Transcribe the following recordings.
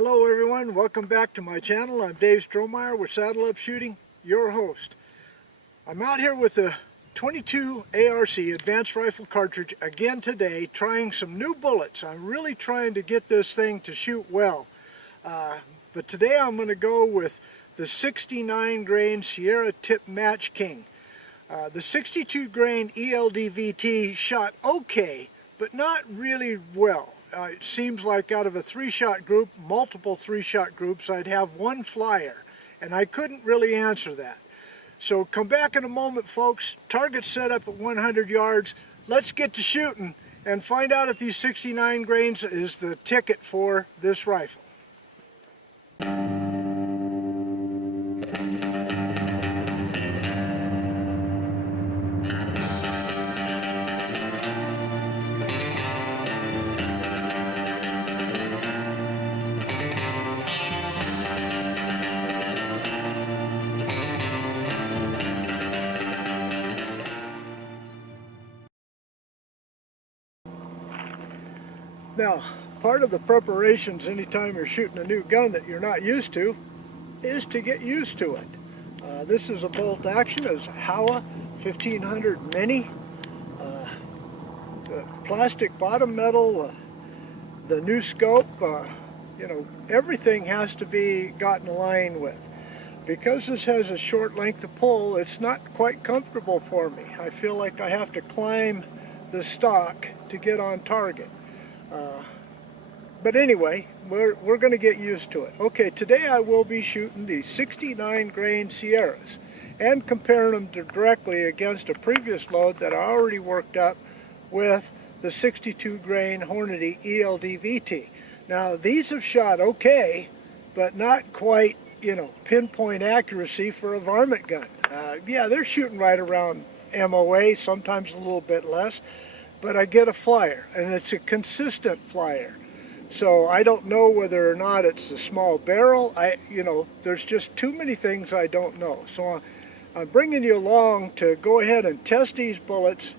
Hello everyone, welcome back to my channel. I'm Dave Strohmeyer with Saddle Up Shooting, your host. I'm out here with the 22 ARC Advanced Rifle cartridge again today, trying some new bullets. I'm really trying to get this thing to shoot well. But today I'm going to go with the 69 grain Sierra Tip Match King. The 62 grain ELDVT shot okay, but not really well. It seems like out of a three-shot group, multiple three-shot groups, I'd have one flyer, and I couldn't really answer that. So come back in a moment, folks. Target set up at 100 yards. Let's get to shooting and find out if these 69 grains is the ticket for this rifle. Now, part of the preparations anytime you're shooting a new gun that you're not used to is to get used to it. This is a bolt action. It's a Howa 1500 Mini. The plastic bottom metal, the new scope, everything has to be gotten aligned with. Because this has a short length of pull, it's not quite comfortable for me. I feel like I have to climb the stock to get on target. But anyway, we're going to get used to it. Okay, today I will be shooting the 69 grain Sierras and comparing them directly against a previous load that I already worked up with the 62 grain Hornady ELDVT. Now these have shot okay, but not quite, pinpoint accuracy for a varmint gun. Yeah, they're shooting right around MOA, sometimes a little bit less, but I get a flyer, and it's a consistent flyer. So I don't know whether or not it's a small barrel. There's just too many things I don't know. So I'm bringing you along to go ahead and test these bullets,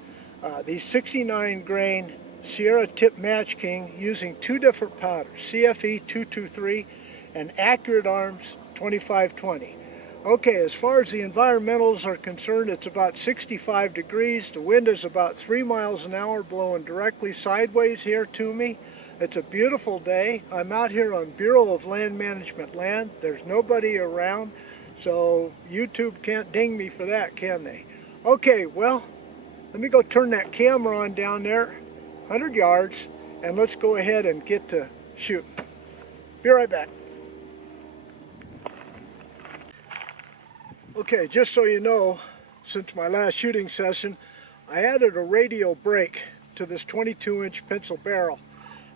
these 69 grain Sierra Tip Match King, using two different powders, CFE 223 and Accurate Arms 2520. Okay, as far as the environmentals are concerned, it's about 65 degrees. The wind is about 3 miles an hour blowing directly sideways here to me. It's a beautiful day. I'm out here on Bureau of Land Management land. There's nobody around, so YouTube can't ding me for that, can they? Okay, well, let me go turn that camera on down there, 100 yards, and let's go ahead and get to shooting. Be right back. Okay, just so you know, since my last shooting session, I added a radial brake to this 22-inch pencil barrel.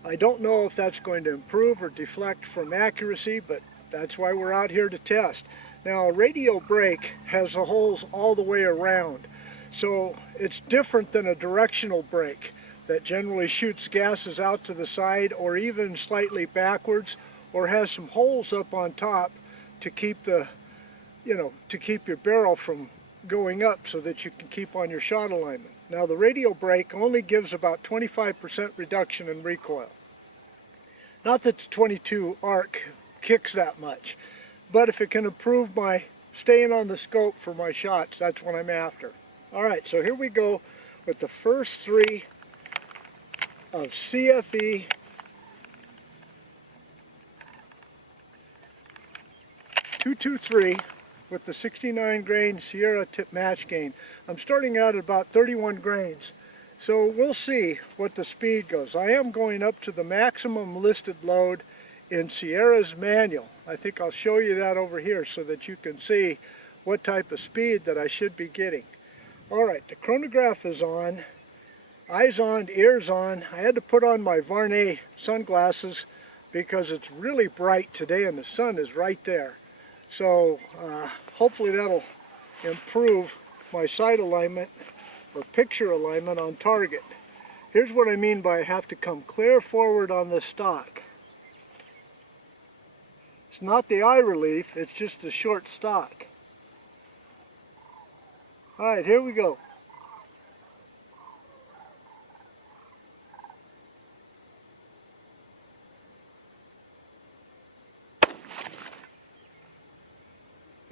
I don't know if that's going to improve or deflect from accuracy, but that's why we're out here to test. Now, a radial brake has the holes all the way around, so it's different than a directional brake that generally shoots gases out to the side or even slightly backwards, or has some holes up on top to keep the to keep your barrel from going up so that you can keep on your shot alignment. Now the radial brake only gives about 25% reduction in recoil. Not that the 22 ARC kicks that much, but if it can improve my staying on the scope for my shots, that's what I'm after. Alright, so here we go with the first three of CFE 223 with the 69 grain Sierra Tip Match King. I'm starting out at about 31 grains, so we'll see what the speed goes. I am going up to the maximum listed load in Sierra's manual. I think I'll show you that over here so that you can see what type of speed that I should be getting. Alright, the chronograph is on, eyes on, ears on. I had to put on my Varney sunglasses because it's really bright today and the sun is right there. So hopefully that'll improve my sight alignment or picture alignment on target. Here's what I mean by I have to come clear forward on the stock. It's not the eye relief, it's just the short stock. Alright, here we go.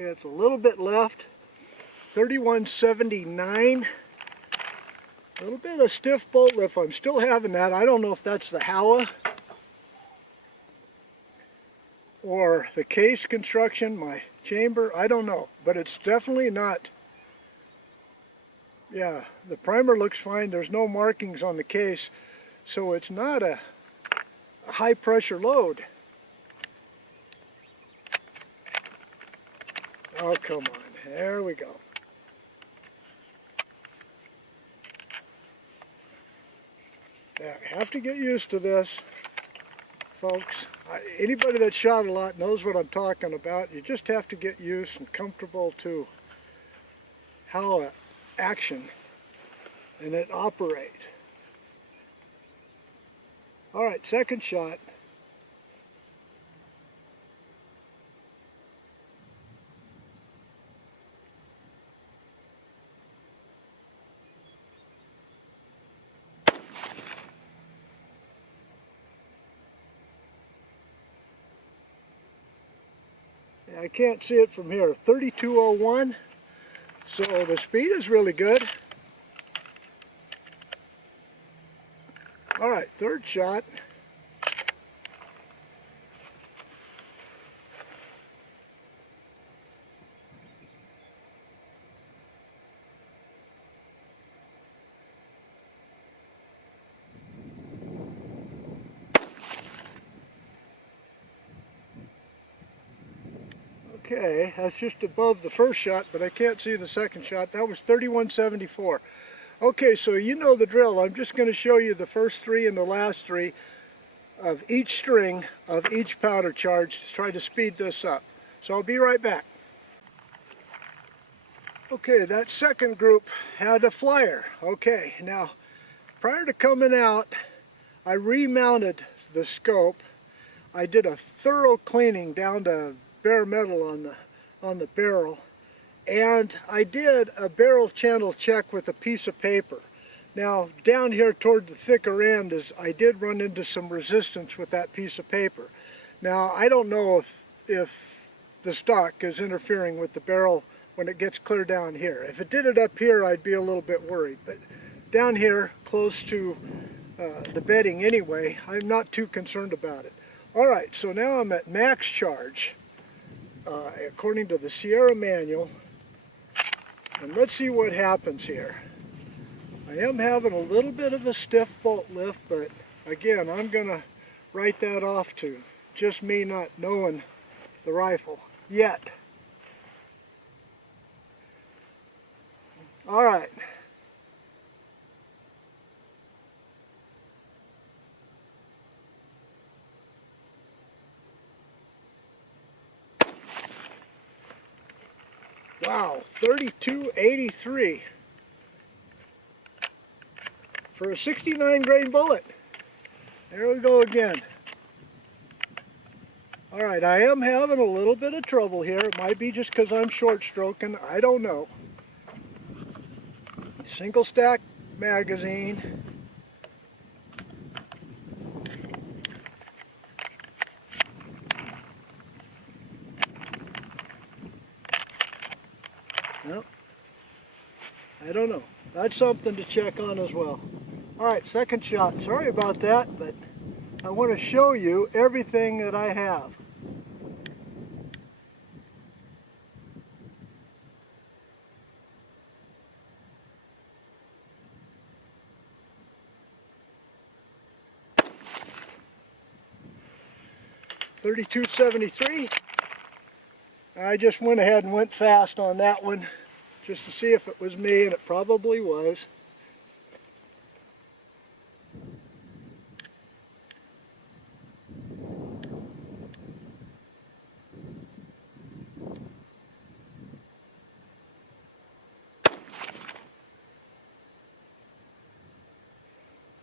Okay, it's a little bit left. 3179. A little bit of stiff bolt lift. I'm still having that. I don't know if that's the Howa or the case construction, my chamber. I don't know, but it's definitely not. Yeah, the primer looks fine. There's no markings on the case, so it's not a high pressure load. Oh, come on. There we go. Yeah, I have to get used to this, folks. Anybody that shot a lot knows what I'm talking about. You just have to get used and comfortable to how action and it operates. All right, second shot. I can't see it from here. 3201. So the speed is really good. All right, third shot. Okay, that's just above the first shot, but I can't see the second shot. That was 3174. Okay, so you know the drill. I'm just going to show you the first three and the last three of each string of each powder charge to try to speed this up. So I'll be right back. Okay, that second group had a flyer. Okay, now prior to coming out, I remounted the scope. I did a thorough cleaning down to bare metal on the barrel, and I did a barrel channel check with a piece of paper. Now down here toward the thicker end I did run into some resistance with that piece of paper. Now I don't know if the stock is interfering with the barrel when it gets clear down here. If it did it up here, I'd be a little bit worried, but down here close to the bedding anyway, I'm not too concerned about it. Alright, so now I'm at max charge according to the Sierra manual, and let's see what happens here. I am having a little bit of a stiff bolt lift, but again, I'm going to write that off to just me not knowing the rifle yet. Alright. Wow, 3283 for a 69 grain bullet. There we go again. Alright, I am having a little bit of trouble here. It might be just because I'm short stroking. I don't know. Single stack magazine. Well, I don't know. That's something to check on as well. Alright, second shot. Sorry about that, but I want to show you everything that I have. .3273. I just went ahead and went fast on that one just to see if it was me, and it probably was.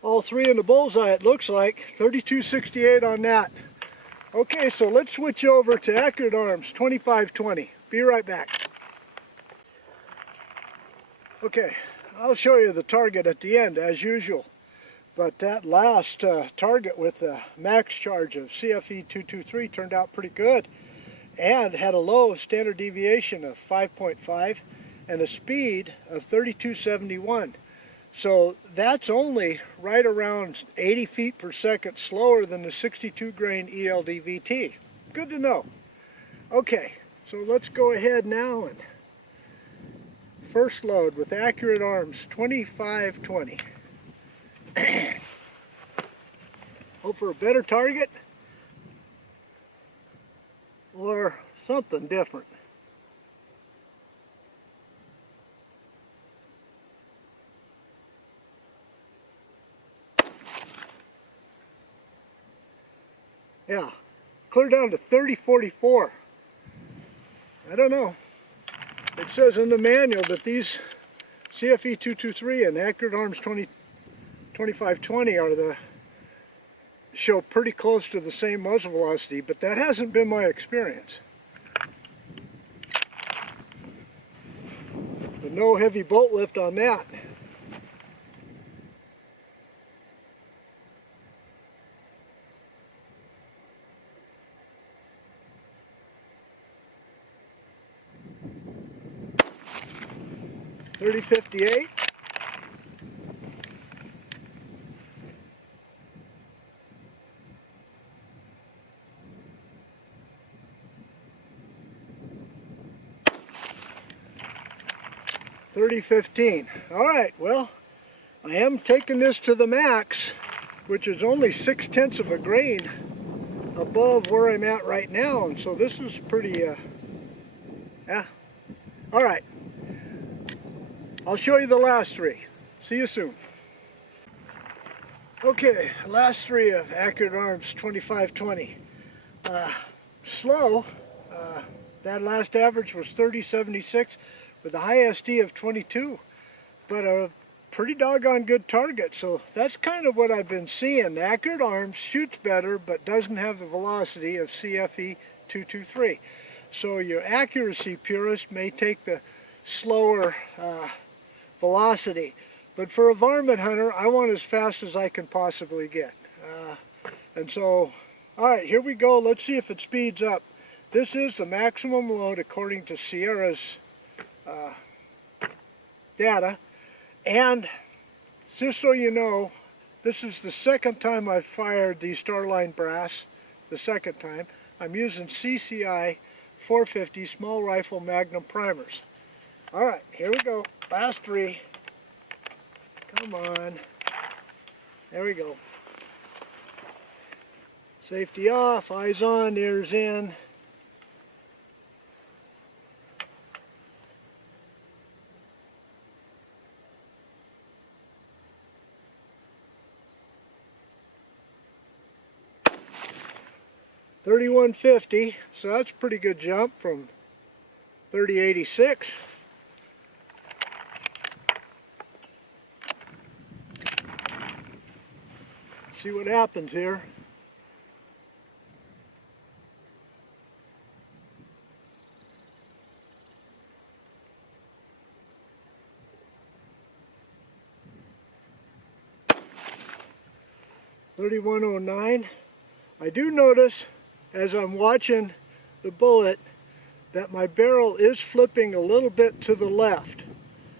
All three in the bullseye, it looks like. 3268 on that. Okay, so let's switch over to Accurate Arms 2520. Be right back. Okay, I'll show you the target at the end as usual. But that last target with the max charge of CFE 223 turned out pretty good. and had a low standard deviation of 5.5 and a speed of 3271. So that's only right around 80 feet per second slower than the 62 grain ELDVT. Good to know. Okay, so let's go ahead now and first load with Accurate Arms 2520. Hope for a better target or something different. Yeah, clear down to 3044. I don't know. It says in the manual that these CFE 223 and Accurate Arms 2520 are show pretty close to the same muzzle velocity, but that hasn't been my experience. But no heavy bolt lift on that. .3058. .3015. All right, well, I am taking this to the max, which is only 0.6 of a grain above where I'm at right now, and so this is pretty, yeah. All right, I'll show you the last three. See you soon. Okay, last three of Accurate Arms 2520. Slow, that last average was 3076 with a high SD of 22, but a pretty doggone good target, so that's kind of what I've been seeing. Accurate Arms shoots better but doesn't have the velocity of CFE 223. So your accuracy purist may take the slower velocity, but for a varmint hunter I want as fast as I can possibly get. And so, alright, here we go. Let's see if it speeds up. This is the maximum load according to Sierra's data, and just so you know, this is the second time I've fired the Starline brass. The second time. I'm using CCI 450 small rifle magnum primers. Alright, here we go. Last three. Come on. There we go. Safety off, eyes on, ears in. .3150, so that's a pretty good jump from 3086. See what happens here. .3109. I do notice as I'm watching the bullet that my barrel is flipping a little bit to the left.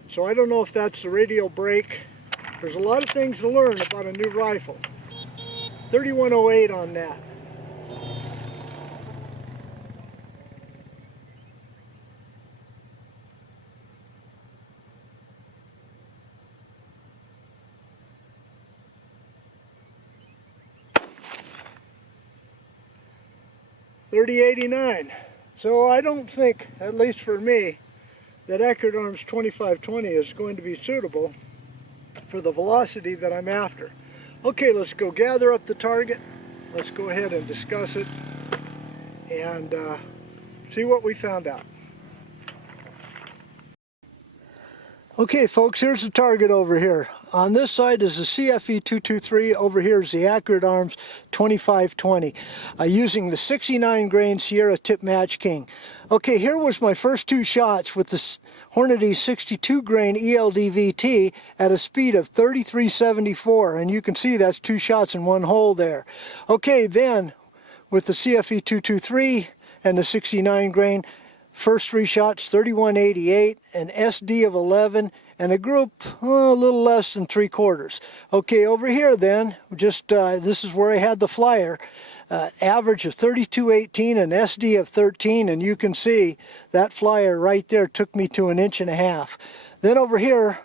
So I don't know if that's the radial brake. There's a lot of things to learn about a new rifle. 3108 on that. .3089. So I don't think, at least for me, that Accurate Arms 2520 is going to be suitable for the velocity that I'm after. Okay, let's go gather up the target. Let's go ahead and discuss it and see what we found out. Okay folks, here's the target over here. On this side is the CFE 223, over here is the Accurate Arms 2520, using the 69 grain Sierra Tip Match King. Okay, here was my first two shots with the Hornady 62 grain ELDVT at a speed of 3374, and you can see that's two shots in one hole there. Okay, then with the CFE 223 and the 69 grain. First 3 shots 3188, an SD of 11, and a group a little less than 3/4. Okay, over here then, just this is where I had the flyer. Average of 3218, an SD of 13, and you can see that flyer right there took me to 1.5 inches. Then over here,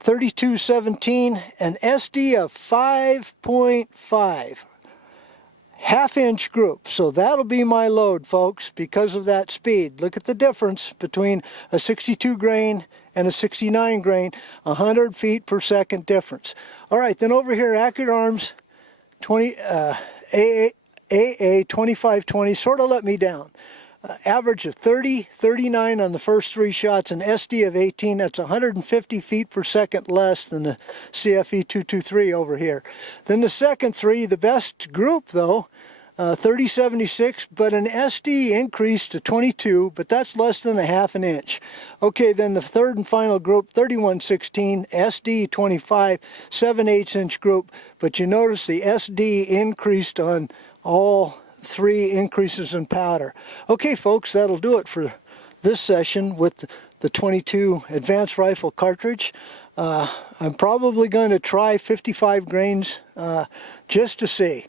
3217, an SD of 5.5. 1/2 inch group. So that'll be my load, folks, because of that speed. Look at the difference between a 62 grain and a 69 grain, 100 feet per second difference. All right, then over here, Accurate Arms 20 AA 2520 sort of let me down. Average of 39 on the first 3 shots, an SD of 18. That's 150 feet per second less than the CFE 223 over here. Then the second 3, the best group though, 3076, but an SD increased to 22, but that's less than 1/2 inch. Okay, then the third and final group, 3116, SD 25, 7/8 inch group, but you notice the SD increased on all 3 increases in powder. Okay, folks, that'll do it for this session with the 22 advanced rifle cartridge. I'm probably going to try 55 grains just to see.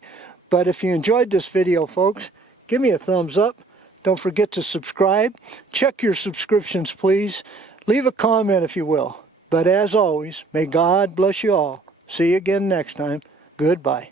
But if you enjoyed this video, folks, give me a thumbs up. Don't forget to subscribe. Check your subscriptions, please. Leave a comment if you will. But as always, may God bless you all. See you again next time. Goodbye.